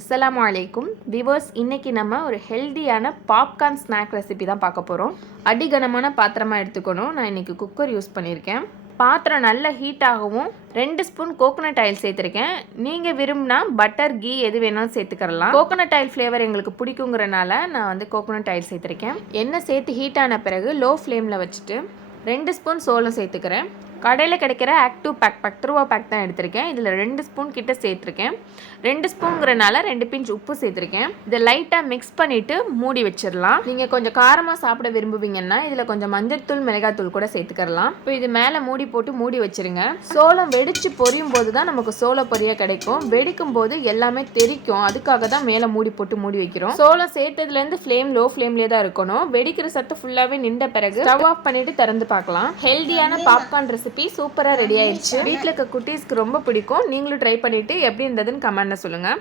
அஸ்ஸலாமு அலைக்கும் விவர்ஸ். இன்றைக்கி நம்ம ஒரு ஹெல்தியான பாப்கார்ன் ஸ்நாக் ரெசிபி தான் பார்க்க போகிறோம். அடிகனமான பாத்திரமாக எடுத்துக்கணும். நான் இன்றைக்கி குக்கர் யூஸ் பண்ணியிருக்கேன். பாத்திரம் நல்ல ஹீட் ஆகவும் 2 ஸ்பூன் கோகோனட் ஆயில் சேர்த்துருக்கேன். நீங்கள் விரும்பினா பட்டர் கீ எது வேணாலும் சேர்த்துக்கலாம். கோகோனட் ஆயில் ஃப்ளேவர் எங்களுக்கு பிடிக்குங்கிறனால நான் கோகோனட் ஆயில் சேர்த்துருக்கேன். எண்ணெய் சேர்த்து ஹீட் ஆன பிறகு லோ ஃப்ளேமில் வச்சுட்டு 2 ஸ்பூன் சோளம் சேர்த்துக்கிறேன். கடையில் கிடைக்கிற ஆக்டிவ் பேக் ரூபா பேக் தான் எடுத்திருக்கேன். இதில் 2 ஸ்பூன் கிட்ட சேர்த்துருக்கேன். 2 ஸ்பூனுங்கிறனால 2 பிஞ்ச் உப்பு சேர்த்துருக்கேன். இதை லைட்டாக மிக்ஸ் பண்ணிவிட்டு மூடி வச்சிடலாம். நீங்கள் கொஞ்சம் காரமாக சாப்பிட விரும்புவீங்கன்னா இதில் கொஞ்சம் மஞ்சள்தூள் மிளகாத்தூள் கூட சேர்த்துக்கலாம். இப்போ இது மேலே மூடி போட்டு மூடி வச்சிருங்க. சோளம் வெடித்து பொரியும் போது தான் நமக்கு சோள பொரியாக கிடைக்கும். வெடிக்கும் போது எல்லாமே தெரிக்கும். அதுக்காக தான் மேலே மூடி போட்டு மூடி வைக்கிறோம். சோளம் சேர்த்ததுலேருந்து ஃப்ளேம் லோ ஃப்ளேம்லேயே தான் இருக்கணும். வெடிக்கிற சத்து ஃபுல்லாகவே நின்ற பிறகு ஸ்டவ் ஆஃப் பண்ணிவிட்டு திறந்து பார்க்கலாம். ஹெல்தியான பாப்கார்ன் ரெசிபி சூப்பராக ரெடி ஆயிடுச்சு. வீட்டில் இருக்க குட்டீஸ்க்கு ரொம்ப பிடிக்கும். நீங்களும் ட்ரை பண்ணிவிட்டு எப்படி இருந்ததுன்னு கமெண்ட்ல சொல்லுங்கள்.